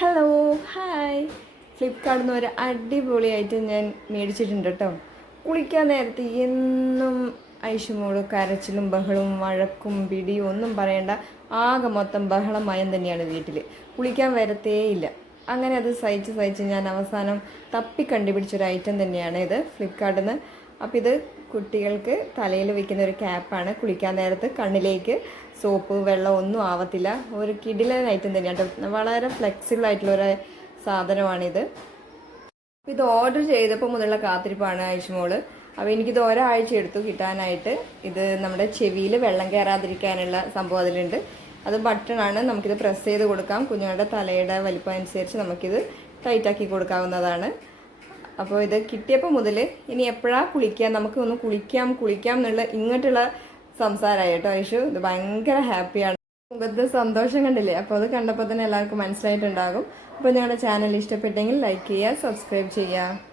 Hello hi ഫ്ലിപ്കാർട്ടിൽ നിന്ന് ഒരു അടിപൊളിയായിട്ട് ഞാൻ മേടിച്ചിട്ടുണ്ട് കേട്ടോ കുളിക്കാൻ നേരത്തെ എന്നും ഐഷുമോൾ കരച്ചിലും ബഹളവും വഴക്കും പിടിയും ഒന്നും പറയണ്ട. ആകെ മൊത്തം ബഹളമയം തന്നെയാണ് വീട്ടിൽ കുളിക്കാൻ വരത്തേയില്ല അങ്ങനെ അത് സഹിച്ച് സഹിച്ച് ഞാൻ അവസാനം തപ്പി കണ്ടുപിടിച്ചൊരു ഐറ്റം തന്നെയാണ് ഇത് ഫ്ലിപ്കാർട്ടിൽ നിന്ന് അപ്പോൾ ഇത് കുട്ടികൾക്ക് തലയിൽ വയ്ക്കുന്ന ഒരു ക്യാപ്പാണ്. കുളിക്കാൻ നേരത്ത് കണ്ണിലേക്ക് സോപ്പ് വെള്ളം ഒന്നും ആവത്തില്ല. ഒരു കിടിലൻ ഐറ്റം തന്നെയാണ് വളരെ ഫ്ലെക്സിബിൾ ആയിട്ടുള്ള ഒരു സാധനമാണിത്. ഇത് ഓർഡർ ചെയ്തപ്പോൾ മുതലുള്ള കാത്തിരിപ്പാണ് ഐഷുമോൾ അപ്പോൾ എനിക്കിത് ഒരാഴ്ച എടുത്തു കിട്ടാനായിട്ട്. ഇത് നമ്മുടെ ചെവിയിൽ വെള്ളം കയറാതിരിക്കാനുള്ള സംഭവം അതിലുണ്ട്. അത് ബട്ടണാണ്. നമുക്കിത് പ്രസ് ചെയ്ത് കൊടുക്കാം. കുഞ്ഞുങ്ങളുടെ തലയുടെ വലിപ്പം അനുസരിച്ച് നമുക്കിത് ടൈറ്റാക്കി കൊടുക്കാവുന്നതാണ്. അപ്പോൾ ഇത് കിട്ടിയപ്പോൾ മുതൽ ഇനി എപ്പോഴാ കുളിക്കാം നമുക്ക് ഒന്ന് കുളിക്കാം കുളിക്കാം എന്നുള്ള ഇങ്ങോട്ടുള്ള സംസാരമായി കേട്ടോ ഐഷു ഇത് ഭയങ്കര ഹാപ്പിയാണ്. മുഖത്ത് സന്തോഷം കണ്ടില്ലേ? അപ്പോൾ അത് കണ്ടപ്പോൾ തന്നെ എല്ലാവർക്കും മനസ്സിലായിട്ടുണ്ടാകും. അപ്പോൾ ഞങ്ങളുടെ ചാനൽ ഇഷ്ടപ്പെട്ടെങ്കിൽ ലൈക്ക് ചെയ്യുക സബ്സ്ക്രൈബ് ചെയ്യുക.